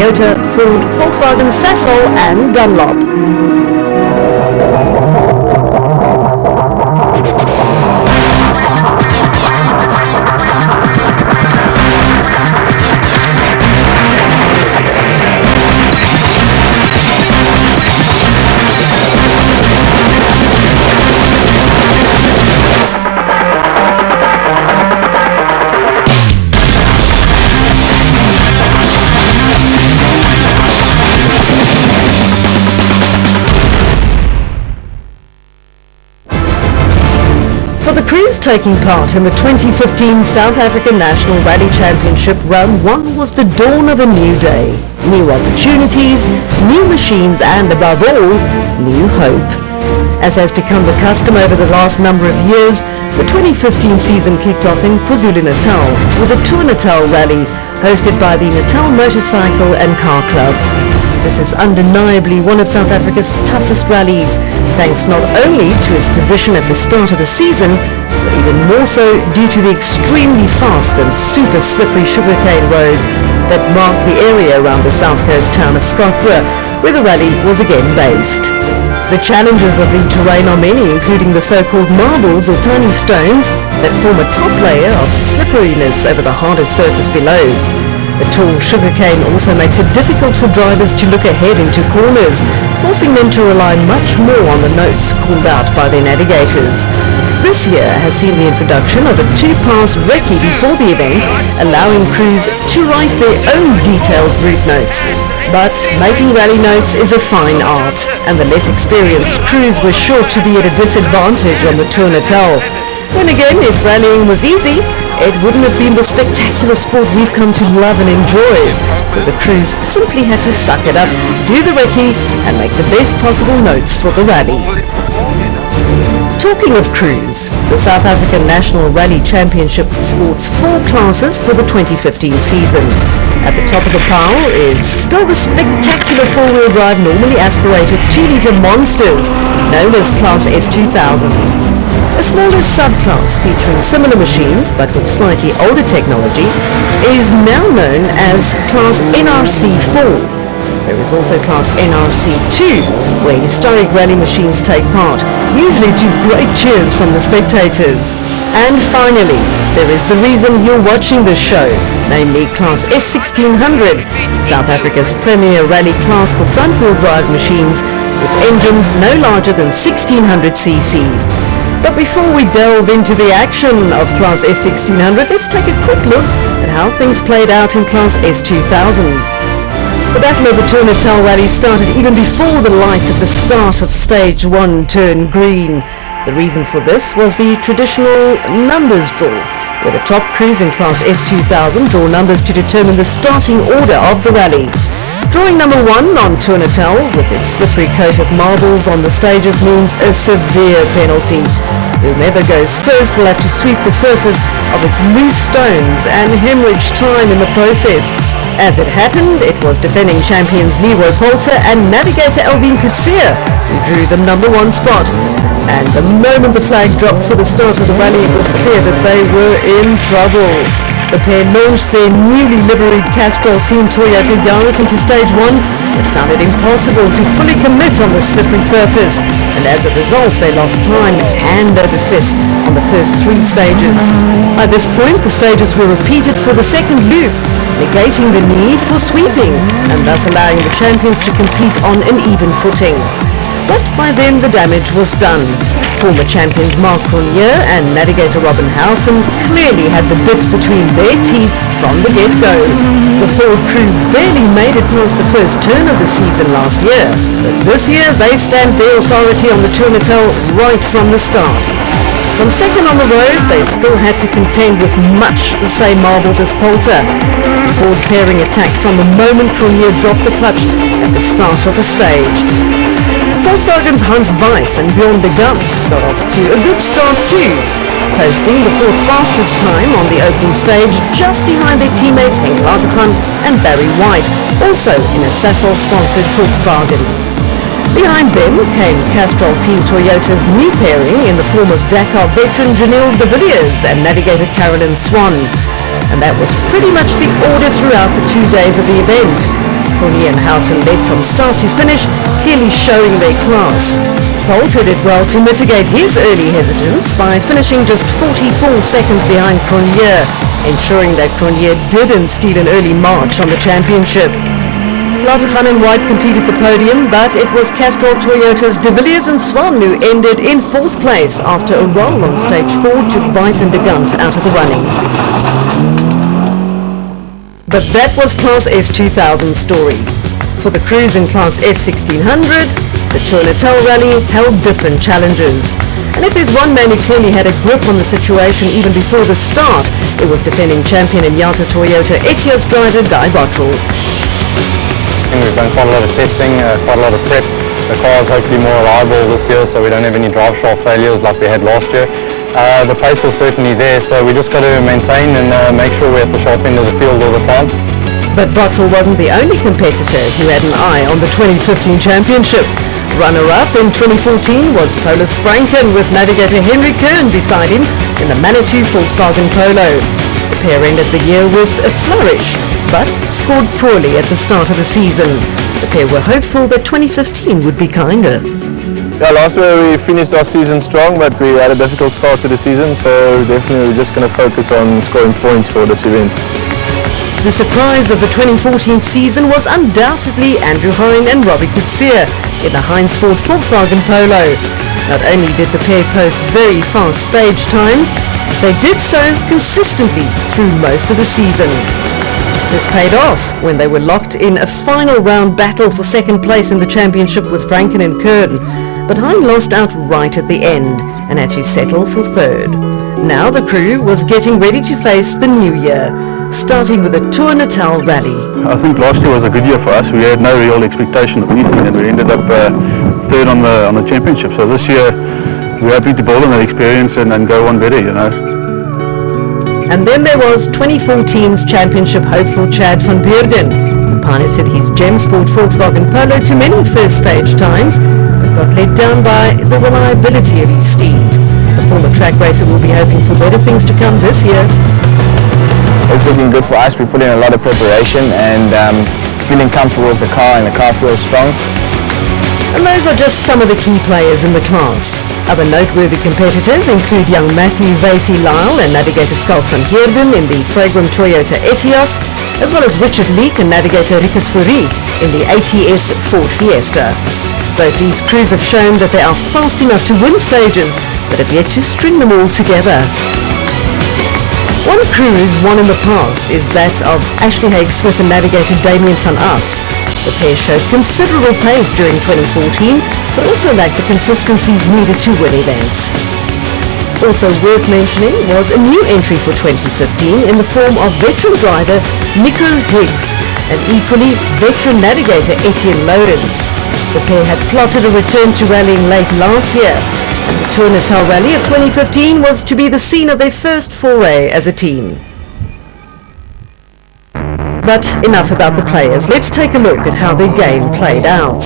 Toyota, Ford, Volkswagen, Sasol and Dunlop. For the crews taking part in the 2015 South African National Rally Championship, Round 1 was the dawn of a new day. New opportunities, new machines and, above all, new hope. As has become the custom over the last number of years, the 2015 season kicked off in KwaZulu-Natal with a Tour Natal rally hosted by the Natal Motorcycle and Car Club. This is undeniably one of South Africa's toughest rallies, thanks not only to its position at the start of the season, but even more so due to the extremely fast and super slippery sugarcane roads that mark the area around the south coast town of Scottburgh, where the rally was again based. The challenges of the terrain are many, including the so-called marbles or tiny stones that form a top layer of slipperiness over the harder surface below. The tall sugarcane also makes it difficult for drivers to look ahead into corners, forcing them to rely much more on the notes called out by their navigators. This year has seen the introduction of a two-pass recce before the event, allowing crews to write their own detailed route notes. But making rally notes is a fine art, and the less experienced crews were sure to be at a disadvantage on the Tour Natal. Then again, if rallying was easy, it wouldn't have been the spectacular sport we've come to love and enjoy. So the crews simply had to suck it up, do the recce and make the best possible notes for the rally. Talking of crews, the South African National Rally Championship sports 4 classes for the 2015 season. At the top of the pile is still the spectacular 4-wheel drive normally aspirated 2-litre monsters known as Class S1600. A smaller subclass featuring similar machines but with slightly older technology is now known as Class NRC4. There is also Class NRC2, where historic rally machines take part, usually to great cheers from the spectators. And finally, there is the reason you're watching this show, namely Class S1600, South Africa's premier rally class for front-wheel drive machines with engines no larger than 1600cc. But before we delve into the action of Class S1600, let's take a quick look at how things played out in Class S2000. The Battle of the Tour Natal rally started even before the lights at the start of Stage 1 turned green. The reason for this was the traditional numbers draw, where the top crews in Class S2000 draw numbers to determine the starting order of the rally. Drawing number 1 on Tour Natal, with its slippery coat of marbles on the stages, means a severe penalty. Whomever goes first will have to sweep the surface of its loose stones and hemorrhage time in the process. As it happened, it was defending champions Leroy Poulter and navigator Elvin Kutsia who drew the number 1 spot. And the moment the flag dropped for the start of the rally, it was clear that they were in trouble. The pair launched their newly liveried Castrol Team Toyota Yaris into Stage 1, but found it impossible to fully commit on the slippery surface, and as a result they lost time hand over fist on the first 3 stages. By this point, the stages were repeated for the second loop, negating the need for sweeping, and thus allowing the champions to compete on an even footing. But by then the damage was done. Former champions Mark Cornier and navigator Robin Howson clearly had the bits between their teeth from the get-go. The Ford crew barely made it past the first turn of the season last year, but this year they stamped their authority on the Tour Natal right from the start. From second on the road, they still had to contend with much the same marbles as Poulter. The Ford pairing attacked from the moment Cornier dropped the clutch at the start of the stage. Volkswagen's Hans Weiss and Bjorn de Gant got off to a good start too, posting the 4th fastest time on the opening stage, just behind their teammates Henk Latergan and Barry White, also in a Sasol-sponsored Volkswagen. Behind them came Castrol Team Toyota's new pairing in the form of Dakar veteran Janelle de Villiers and navigator Carolyn Swan. And that was pretty much the order throughout the 2 days of the event. Cornier and Houghton led from start to finish, clearly showing their class. Poulter did well to mitigate his early hesitance by finishing just 44 seconds behind Cornier, ensuring that Cornier didn't steal an early march on the championship. Lateghan and White completed the podium, but it was Castrol Toyota's De Villiers and Swan who ended in 4th place after a roll on stage 4 took Weiss and de Gunt out of the running. But that was Class S2000's story. For the crews in Class S1600, the Tour Natal Rally held different challenges. And if there's one man who clearly had a grip on the situation even before the start, it was defending champion in Yata Toyota Etios driver Guy Bottrell. We've done quite a lot of testing, quite a lot of prep. The car is hopefully more reliable this year, so we don't have any drive shaft failures like we had last year. The pace was certainly there, so we just got to maintain and make sure we're at the sharp end of the field all the time. But Bottrell wasn't the only competitor who had an eye on the 2015 championship. Runner-up in 2014 was Paulus Franken with navigator Henry Kern beside him in the Manitou Volkswagen Polo. The pair ended the year with a flourish, but scored poorly at the start of the season. The pair were hopeful that 2015 would be kinder. Yeah, last year we finished our season strong, but we had a difficult start to the season, so definitely we're just going to focus on scoring points for this event. The surprise of the 2014 season was undoubtedly Andrew Hine and Robbie Coetzee in the Hine Sport Volkswagen Polo. Not only did the pair post very fast stage times, they did so consistently through most of the season. This paid off when they were locked in a final round battle for second place in the championship with Franken and Kern, but Hine lost out right at the end and had to settle for third. Now the crew was getting ready to face the new year, starting with the Tour Natal Rally. I think last year was a good year for us. We had no real expectation of anything and we ended up third on the championship. So this year we're hoping to build on that experience and go on better, you know. And then there was 2014's championship hopeful Chad van Beurden, who piloted his Gem Sport Volkswagen Polo to many first stage times, but got let down by the reliability of his steed. The former track racer will be hoping for better things to come this year. It's looking good for us. We put in a lot of preparation and feeling comfortable with the car, and the car feels strong. And those are just some of the key players in the class. Other noteworthy competitors include young Matthew Vasey-Lyle and navigator Schalk van Heerden in the Fragram Toyota Etios, as well as Richard Leek and navigator Rikus Fourie in the ATS Ford Fiesta. Both these crews have shown that they are fast enough to win stages, but have yet to string them all together. One crew who's won in the past is that of Ashley Haig-Smith and navigator Damien van As. The pair showed considerable pace during 2014, but also lacked the consistency needed to win events. Also worth mentioning was a new entry for 2015 in the form of veteran driver Nico Higgs and equally veteran navigator Etienne Lourens. The pair had plotted a return to rallying late last year, and the Tour Natal Rally of 2015 was to be the scene of their first foray as a team. But enough about the players. Let's take a look at how their game played out.